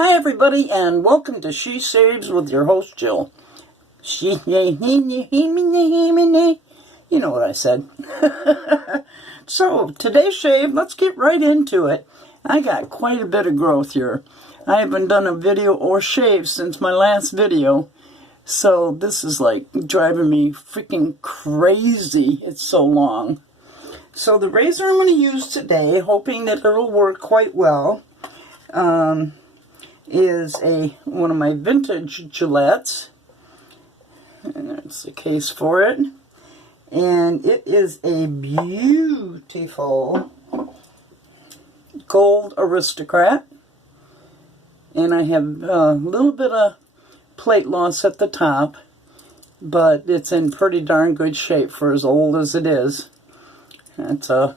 Hi everybody, and welcome to She Shaves with your host Jill. You know what I said. So, today's shave, let's get right into it. I got quite a bit of growth here. I haven't done a video or shave since my last video. So, this is like driving me freaking crazy. It's so long. So, the razor I'm going to use today, hoping that it'll work quite well, is one of my vintage Gillettes, and that's the case for it, and it is a beautiful gold Aristocrat, and I have a little bit of plate loss at the top, but it's in pretty darn good shape for as old as it is. It's a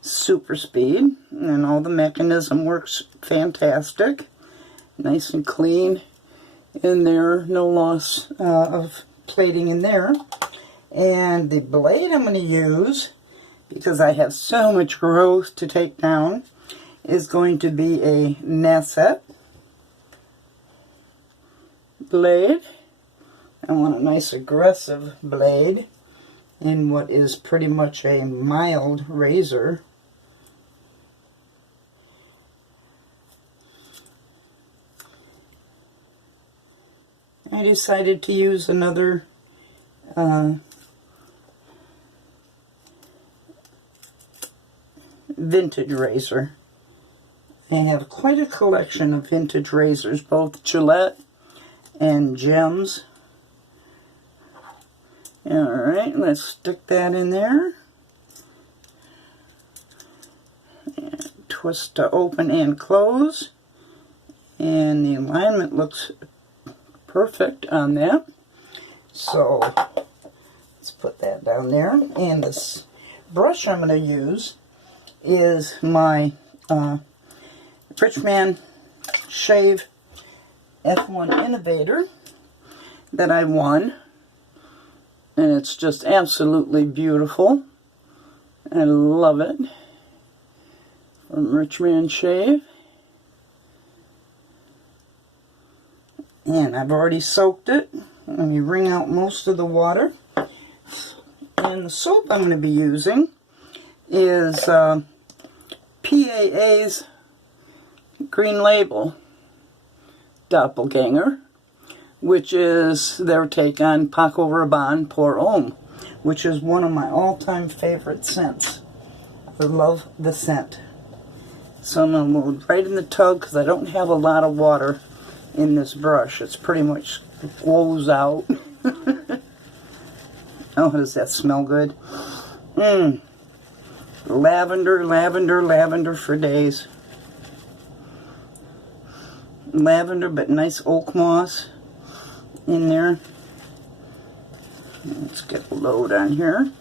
super speed, and all the mechanism works fantastic. Nice and clean in there, no loss of plating in there. And the blade I'm going to use, because I have so much growth to take down, is going to be a Nasset blade. I want a nice aggressive blade in what is pretty much a mild razor. I decided to use another vintage razor. I have quite a collection of vintage razors, both Gillette and Gems. Alright, let's stick that in there. And twist to open and close. And the alignment looks perfect on that. So let's put that down there. And this brush I'm going to use is my Rich Man Shave F1 Innovator that I won, and it's just absolutely beautiful. I love it. From Rich Man Shave. And I've already soaked it. Let me wring out most of the water. And the soap I'm going to be using is PAA's Green Label Doppelganger, which is their take on Paco Rabanne Pour Homme, which is one of my all-time favorite scents. I love the scent. So I'm going to load right in the tub because I don't have a lot of water in this brush. It's pretty much flows out. Oh, does that smell good? Lavender, lavender, lavender for days. Lavender, but nice oak moss in there. Let's get a load on here.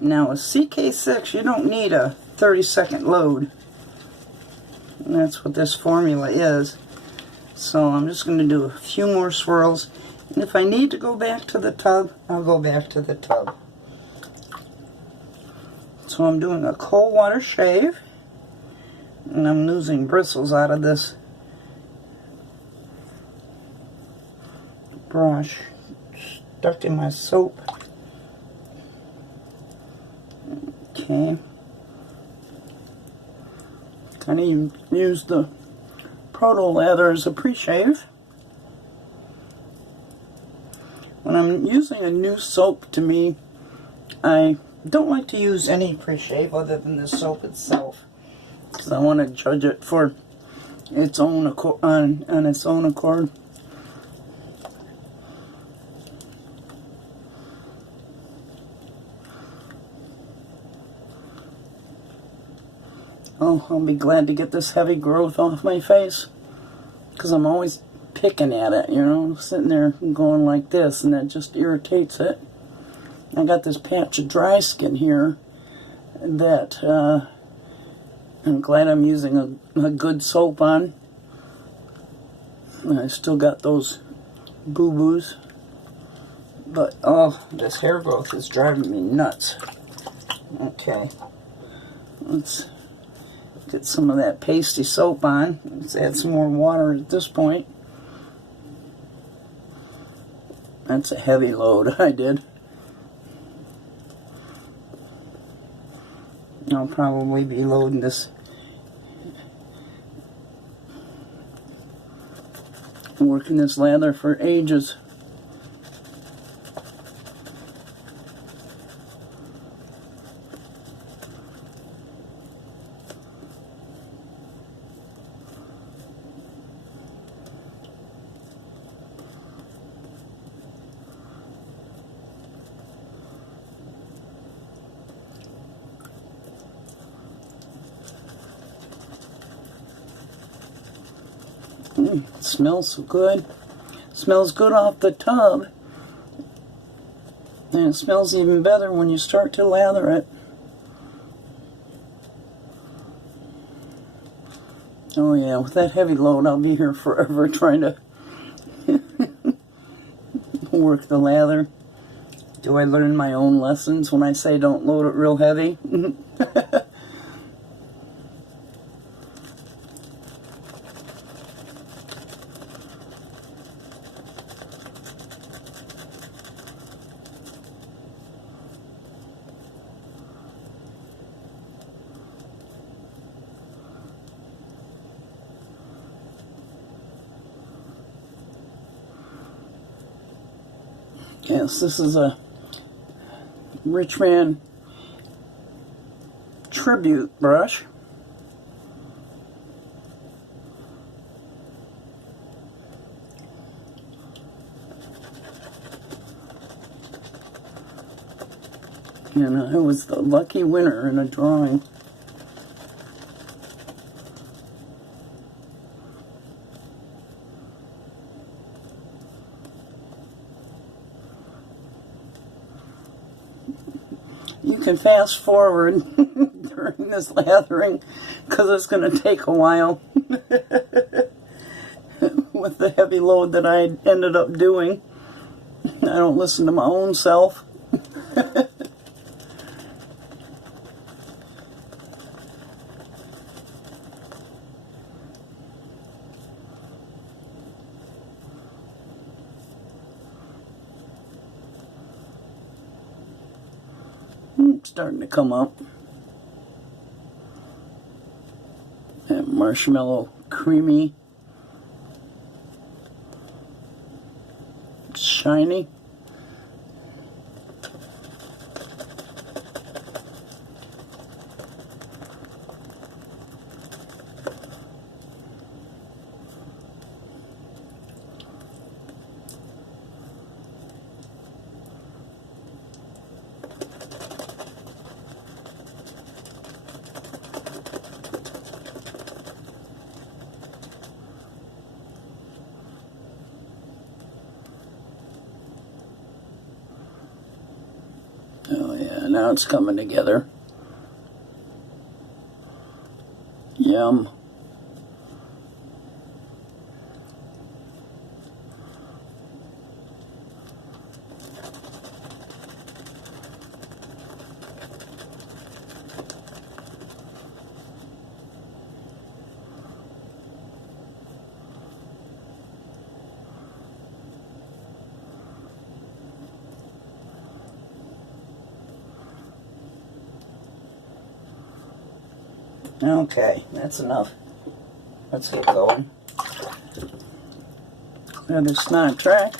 Now with CK6, you don't need a 30-second load. And that's what this formula is. So I'm just going to do a few more swirls. And if I need to go back to the tub, I'll go back to the tub. So I'm doing a cold water shave. And I'm losing bristles out of this brush. Stuck in my soap. Okay. Kind of use the Proto Lather as a pre-shave. When I'm using a new soap, to me, I don't like to use any pre-shave other than the soap itself, because I want to judge it for its own on its own accord. Oh, I'll be glad to get this heavy growth off my face, because I'm always picking at it, you know, sitting there going like this, and that just irritates it. I got this patch of dry skin here that I'm glad I'm using a good soap on. And I still got those boo-boos, but oh, this hair growth is driving me nuts. Okay, let's Get some of that pasty soap on. Let's add some more water at this point. That's a heavy load I did. I'll probably be loading this, working this lather for ages. It smells so good. Smells good off the tub. And it smells even better when you start to lather it. Oh yeah, with that heavy load I'll be here forever trying to work the lather. Do I learn my own lessons when I say don't load it real heavy? Yes, this is a Rich Man tribute brush. And I was the lucky winner in a drawing. You can fast forward during this lathering because it's going to take a while with the heavy load that I ended up doing. I don't listen to my own self. Starting to come up. That marshmallow creamy, shiny. Oh yeah, now it's coming together. Yum. Okay, that's enough. Let's get going. Clear the snot track.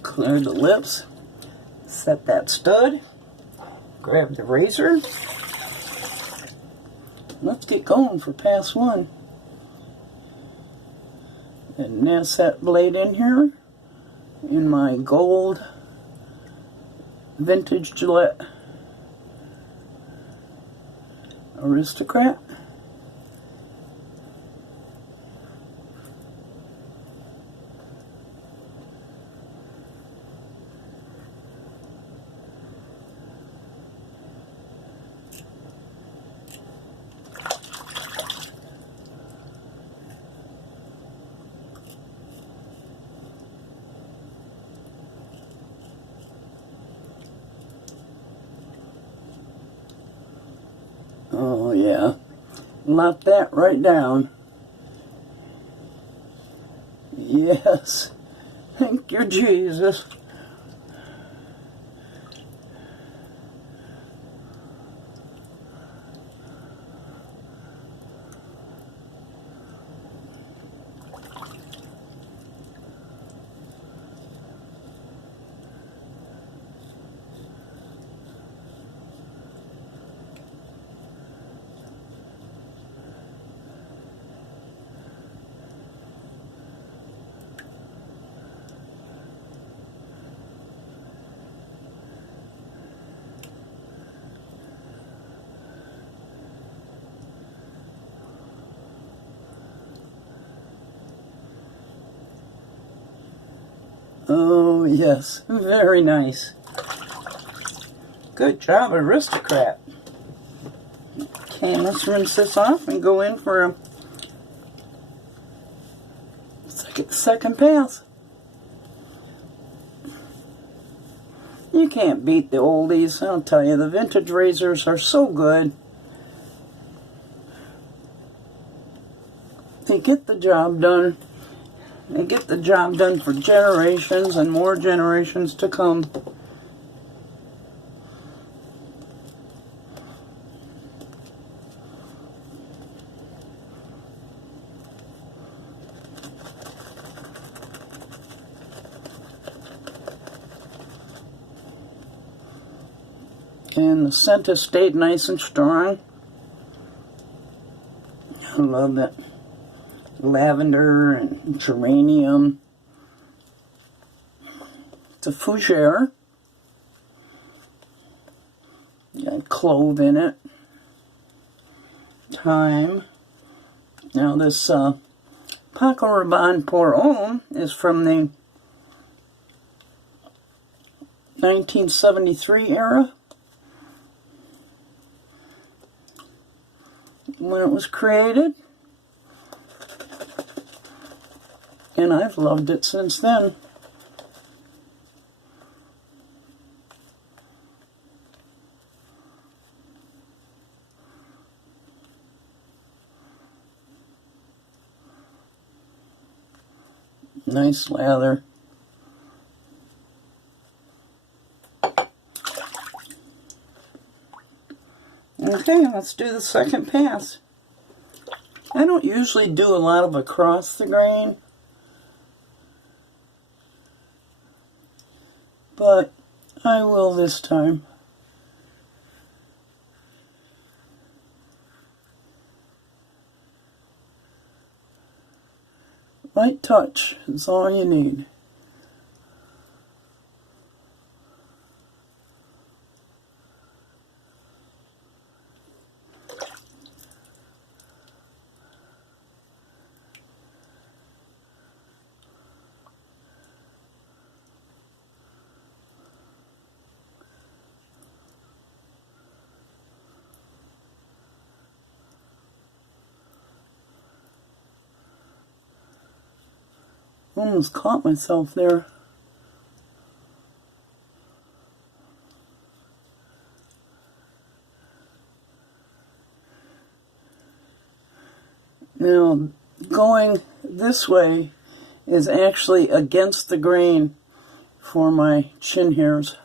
Clear the lips. Set that stud. Grab the razor. Let's get going for pass one. And nest that blade in here in my gold vintage Gillette Aristocrat. Oh yeah, Lock that right down. Yes. Thank you, Jesus. Oh, yes. Very nice. Good job, Aristocrat. Okay, let's rinse this off and go in for a second pass. You can't beat the oldies, I'll tell you. The vintage razors are so good. They get the job done. They get the job done for generations and more generations to come. And the scent has stayed nice and strong. I love that. Lavender and geranium. It's a Fougere. Got clove in it. Thyme. Now this Paco Rabanne Pour Homme is from the 1973 era, when it was created. And I've loved it since then. Nice lather. Okay, let's do the second pass. I don't usually do a lot of across the grain, but I will this time. Light touch is all you need. Almost caught myself there. Now, going this way is actually against the grain for my chin hairs.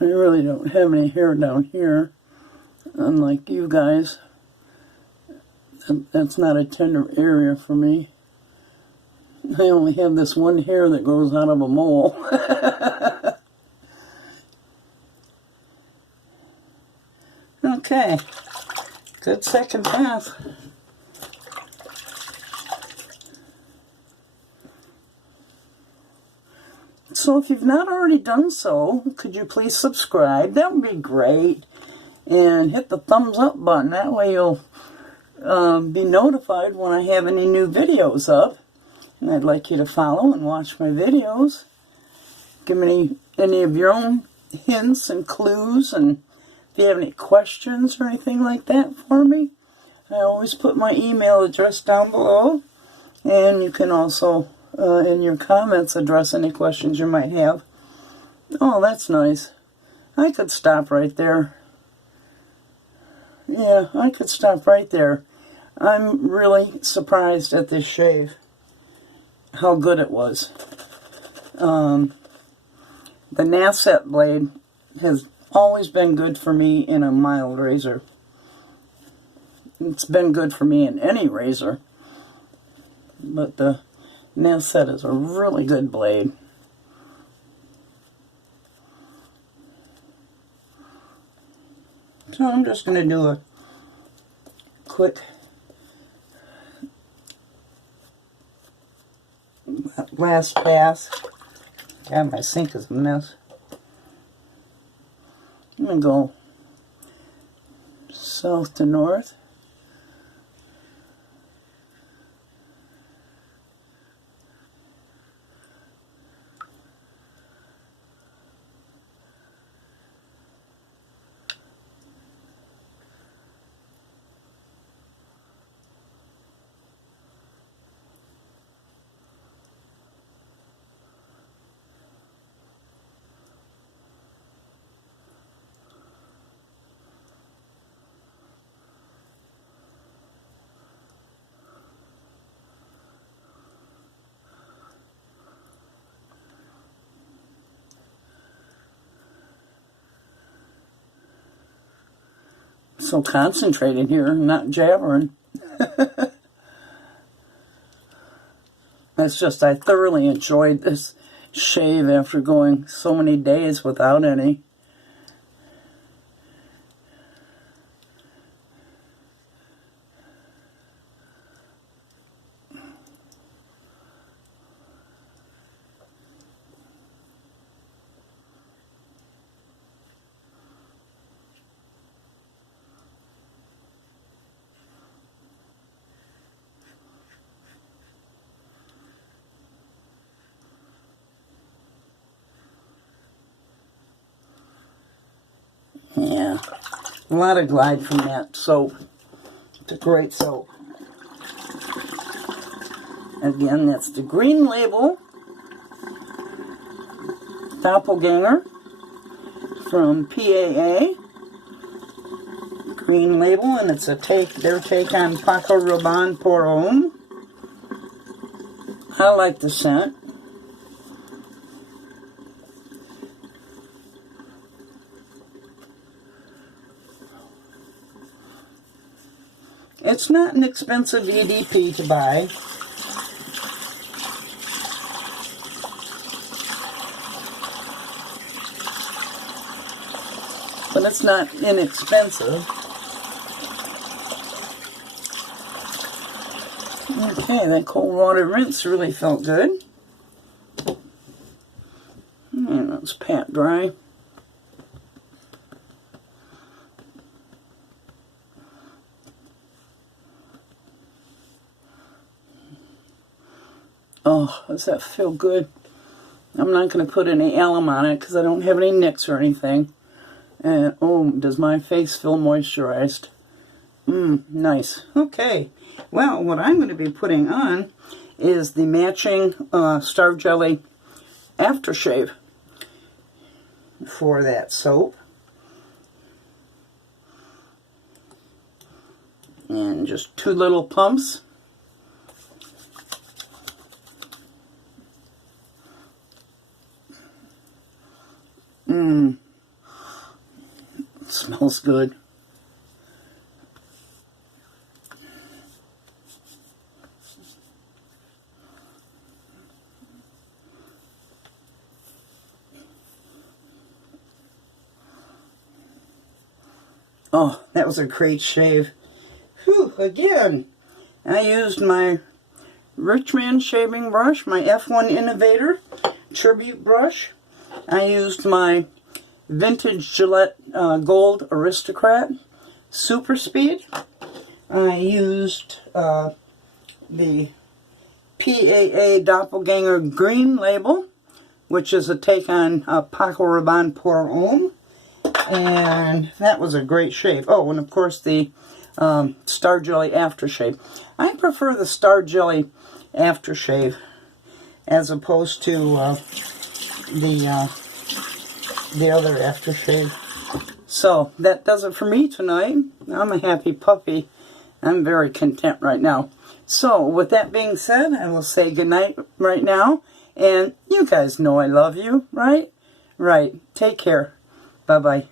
I really don't have any hair down here, unlike you guys. That's not a tender area for me. I only have this one hair that grows out of a mole. Okay, good second pass. So if you've not already done so, could you please subscribe? That would be great. And hit the thumbs up button. That way you'll be notified when I have any new videos up. And I'd like you to follow and watch my videos. Give me any of your own hints and clues, and if you have any questions or anything like that for me, I always put my email address down below, and you can also, in your comments, address any questions you might have. Oh, that's nice. I could stop right there. Yeah, I could stop right there. I'm really surprised at this shave, how good it was. The Nasset blade has always been good for me in a mild razor. It's been good for me in any razor, but the Nasset is a really good blade. So I'm just going to do a quick last pass. God, my sink is a mess. I'm going to go south to north. So concentrated here, not jabbering. It's just I thoroughly enjoyed this shave after going so many days without any. Yeah, a lot of glide from that soap. It's a great soap. Again, that's the Green Label Doppelganger from PAA. Green Label, and it's their take on Paco Rabanne Pour Homme. I like the scent. It's not an expensive EDP to buy. But it's not inexpensive. Okay, that cold water rinse really felt good. And let's pat dry. Oh, does that feel good? I'm not going to put any alum on it because I don't have any nicks or anything. And oh, does my face feel moisturized? Nice. Okay. Well, what I'm going to be putting on is the matching Star Jelly Aftershave for that soap. And just 2 little pumps. It smells good. Oh, that was a great shave. Whew, again, I used my Richmond shaving brush, my F1 Innovator tribute brush. I used my vintage Gillette Gold Aristocrat Super Speed. I used the PAA Doppelganger Green Label which is a take on Paco Rabanne Pour Homme. And that was a great shave. Oh, and of course the Star Jelly Aftershave. I prefer the Star Jelly Aftershave as opposed to the other aftershave. So that does it for me tonight. I'm a happy puppy. I'm very content right now. So with that being said, I will say goodnight right now. And you guys know I love you, right? Right. Take care. Bye-bye.